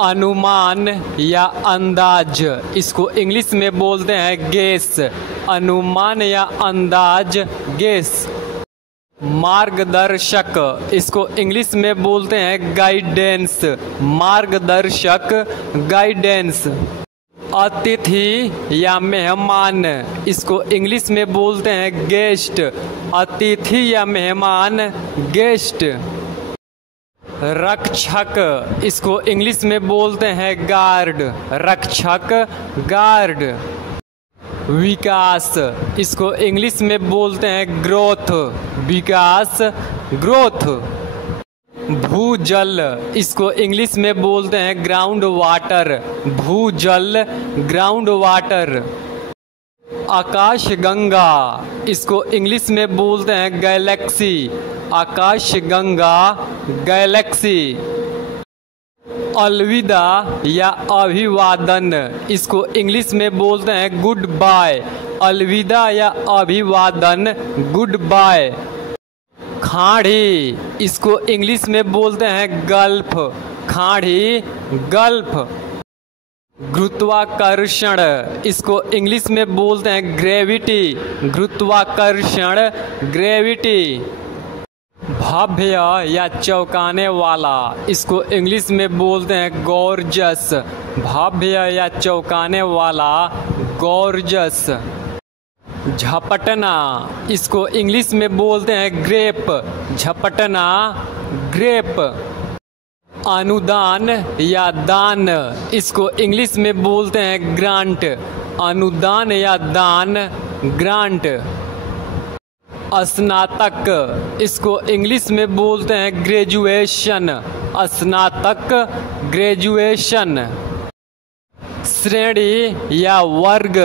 अनुमान या अंदाज, इसको इंग्लिश में बोलते हैं गेस। अनुमान या अंदाज, गेस। मार्गदर्शक, इसको इंग्लिश में बोलते हैं गाइडेंस। मार्गदर्शक, गाइडेंस। अतिथि या मेहमान, इसको इंग्लिश में बोलते हैं गेस्ट। अतिथि या मेहमान, गेस्ट। रक्षक, इसको इंग्लिश में बोलते हैं गार्ड। रक्षक, गार्ड। विकास, इसको इंग्लिश में बोलते हैं ग्रोथ। विकास, ग्रोथ। भूजल, इसको इंग्लिश में बोलते हैं ग्राउंड वाटर। भूजल, ग्राउंड वाटर। आकाशगंगा, इसको इंग्लिश में बोलते हैं गैलेक्सी। आकाशगंगा, गैलेक्सी। अलविदा या अभिवादन, इसको इंग्लिश में बोलते हैं गुड बाय। अलविदा या अभिवादन, गुड बाय। खाड़ी, इसको इंग्लिश में बोलते हैं गल्फ। खाड़ी, गल्फ। गुरुत्वाकर्षण, इसको इंग्लिश में बोलते हैं ग्रेविटी। गुरुत्वाकर्षण, ग्रेविटी। भव्य या चौंकाने वाला, इसको इंग्लिश में बोलते हैं गॉर्जस। भव्य या चौंकाने वाला, गॉर्जस। झपटना, इसको इंग्लिश में बोलते हैं ग्रेप। झपटना, ग्रेप। अनुदान या दान, इसको इंग्लिश में बोलते हैं ग्रांट। अनुदान या दान, ग्रांट। स्नातक, इसको इंग्लिश में बोलते हैं ग्रेजुएशन। स्नातक, ग्रेजुएशन। श्रेणी या वर्ग,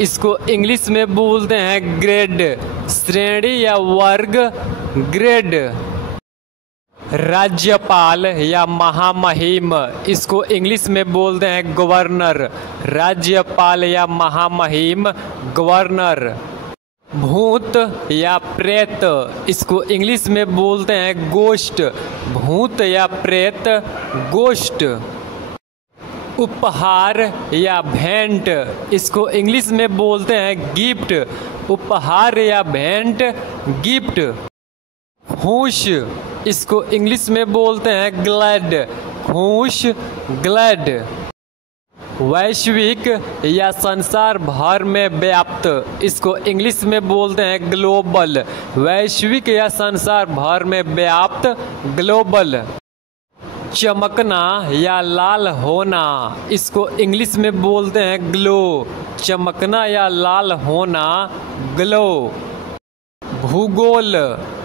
इसको इंग्लिश में बोलते हैं ग्रेड। श्रेणी या वर्ग, ग्रेड। राज्यपाल या महामहिम, इसको इंग्लिश में बोलते हैं गवर्नर। राज्यपाल या महामहिम, गवर्नर। भूत या प्रेत, इसको इंग्लिश में बोलते हैं गोस्ट। भूत या प्रेत, गोस्ट। उपहार या भेंट, इसको इंग्लिश में बोलते हैं गिफ्ट। उपहार या भेंट, गिफ्ट। खुश, इसको इंग्लिश में बोलते हैं ग्लैड। खुश, ग्लैड। वैश्विक या संसार भर में व्याप्त, इसको इंग्लिश में बोलते हैं ग्लोबल। वैश्विक या संसार भर में व्याप्त, ग्लोबल। चमकना या लाल होना, इसको इंग्लिश में बोलते हैं ग्लो। चमकना या लाल होना, ग्लो। भूगोल,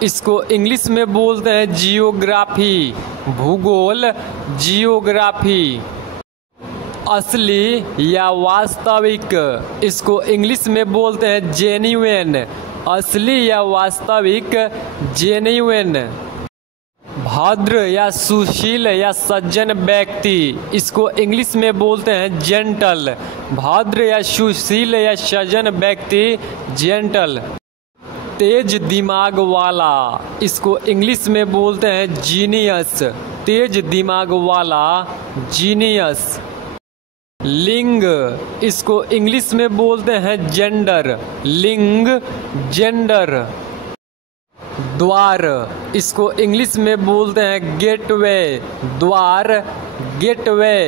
इसको इंग्लिश में बोलते हैं जियोग्राफी। भूगोल, जियोग्राफी। असली या वास्तविक, इसको इंग्लिश में बोलते हैं जेन्युइन। असली या वास्तविक, जेन्युइन। भद्र या सुशील या सज्जन व्यक्ति, इसको इंग्लिश में बोलते हैं जेंटल। भद्र या सुशील या सज्जन व्यक्ति, जेंटल। तेज दिमाग वाला, इसको इंग्लिश में बोलते हैं जीनियस। तेज दिमाग वाला, जीनियस। लिंग, इसको इंग्लिश में बोलते हैं जेंडर। लिंग, जेंडर। द्वार, इसको इंग्लिश में बोलते हैं गेटवे। द्वार, गेटवे।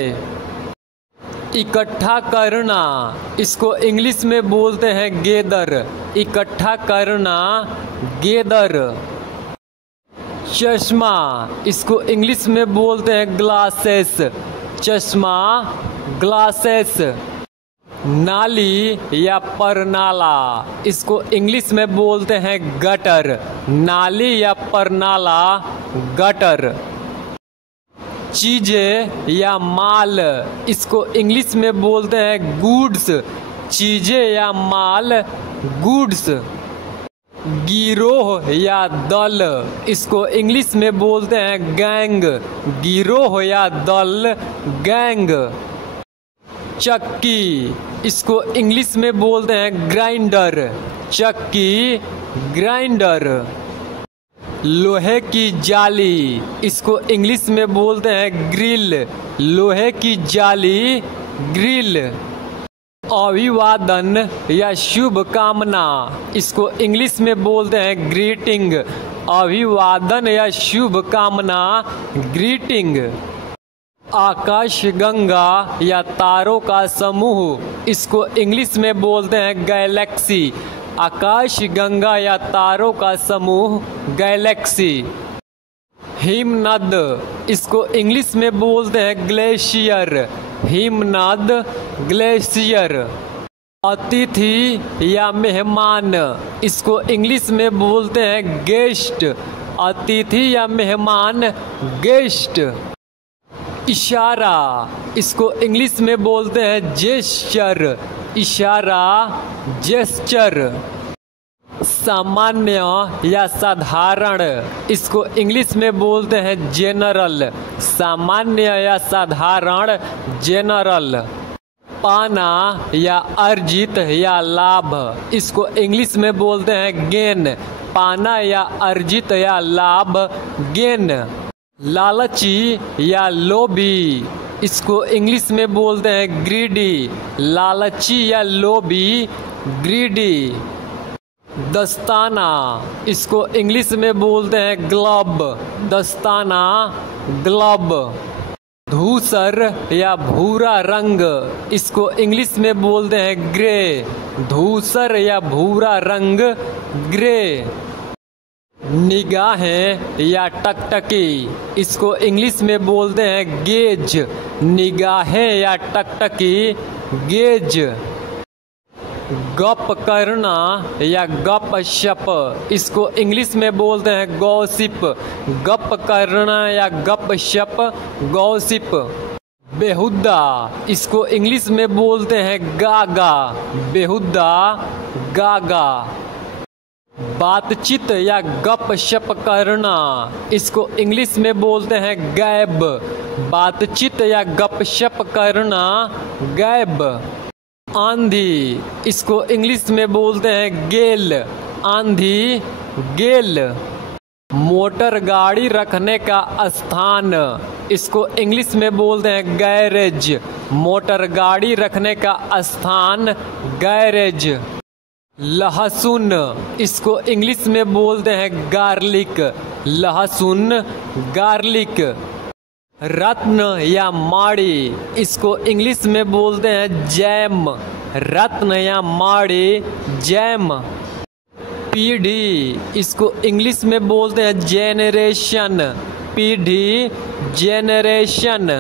इकट्ठा करना, इसको इंग्लिश में बोलते हैं गेदर। इकट्ठा करना, गेदर। चश्मा, इसको इंग्लिश में बोलते हैं ग्लासेस। चश्मा, ग्लासेस। नाली या परनाला, इसको इंग्लिश में बोलते हैं गटर। नाली या परनाला, गटर। चीजें या माल, इसको इंग्लिश में बोलते हैं गुड्स। चीजें या माल, गुड्स। गिरोह या दल, इसको इंग्लिश में बोलते हैं गैंग। गिरोह या दल, गैंग। चक्की, इसको इंग्लिश में बोलते हैं ग्राइंडर। चक्की, ग्राइंडर। लोहे की जाली, इसको इंग्लिश में बोलते हैं ग्रिल। लोहे की जाली, ग्रिल। अभिवादन या शुभ कामना, इसको इंग्लिश में बोलते हैं ग्रीटिंग। अभिवादन या शुभ कामना, ग्रीटिंग। आकाश गंगा या तारों का समूह, इसको इंग्लिश में बोलते हैं गैलेक्सी। आकाश गंगा या तारों का समूह, गैलेक्सी। हिमनद, इसको इंग्लिश में बोलते हैं ग्लेशियर। हिमनद, ग्लेशियर। अतिथि या मेहमान, इसको इंग्लिश में बोलते हैं गेस्ट। अतिथि या मेहमान, गेस्ट। इशारा, इसको इंग्लिश में बोलते हैं जेस्चर। इशारा, जेस्चर। सामान्य या साधारण, इसको इंग्लिश में बोलते हैं जेनरल। सामान्य या साधारण, जेनरल। पाना या अर्जित या लाभ, इसको इंग्लिश में बोलते हैं गेन। पाना या अर्जित या लाभ, गेन। लालची या लोभी, इसको इंग्लिश में बोलते हैं ग्रीडी। लालची या लोभी, ग्रीडी। दस्ताना, इसको इंग्लिश में बोलते हैं ग्लब। दस्ताना, ग्लब। धूसर या भूरा रंग, इसको इंग्लिश में बोलते हैं ग्रे। धूसर या भूरा रंग, ग्रे। निगाहें या टकटकी, इसको इंग्लिश में बोलते हैं गेज। निगाहें या टकटकी, गेज। गप करना या गप शप, इसको इंग्लिश में बोलते हैं गॉसिप। गप करना या गप शप, गॉसिप। बेहुदा, इसको इंग्लिश में बोलते हैं गागा। बेहुदा, गागा। बातचीत या गप शप करना, इसको इंग्लिश में बोलते हैं गैब। बातचीत या गप शप करना, गैब। आंधी, इसको इंग्लिश में बोलते हैं गेल। आंधी, गेल। मोटर गाड़ी रखने का स्थान, इसको इंग्लिश में बोलते हैं गैरेज। मोटर गाड़ी रखने का स्थान, गैरेज। लहसुन, इसको इंग्लिश में बोलते हैं गार्लिक। लहसुन, गार्लिक। रत्न या माड़ी, इसको इंग्लिश में बोलते हैं जैम। रत्न या माड़ी, जैम। पीढ़ी, इसको इंग्लिश में बोलते हैं जेनरेशन। पीढ़ी, जेनरेशन।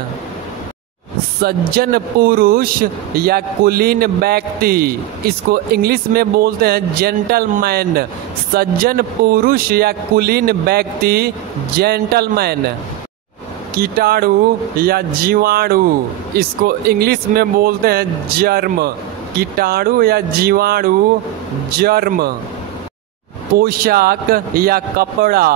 सज्जन पुरुष या कुलीन व्यक्ति, इसको इंग्लिश में बोलते हैं जेंटलमैन। सज्जन पुरुष या कुलीन व्यक्ति, जेंटलमैन। कीटाणु या जीवाणु, इसको इंग्लिश में बोलते हैं जर्म। कीटाणु या जीवाणु, जर्म। पोशाक या कपड़ा,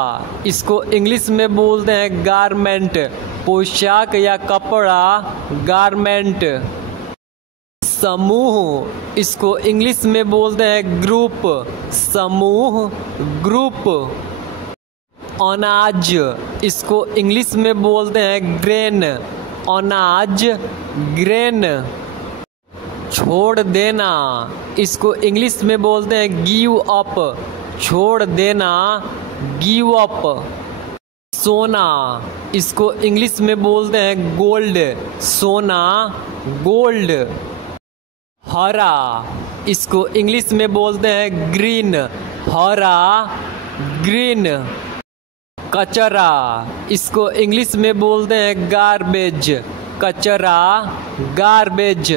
इसको इंग्लिश में बोलते हैं गारमेंट। पोशाक या कपड़ा, गारमेंट। समूह, इसको इंग्लिश में बोलते हैं ग्रुप। समूह, ग्रुप। अनाज, इसको इंग्लिश में बोलते हैं ग्रेन। अनाज, ग्रेन। छोड़ देना, इसको इंग्लिश में बोलते हैं गिव अप। छोड़ देना, गिव अप। सोना, इसको इंग्लिश में बोलते हैं गोल्ड। सोना, गोल्ड। हरा, इसको इंग्लिश में बोलते हैं ग्रीन। हरा, ग्रीन। कचरा, इसको इंग्लिश में बोलते हैं गार्बेज। कचरा, गार्बेज।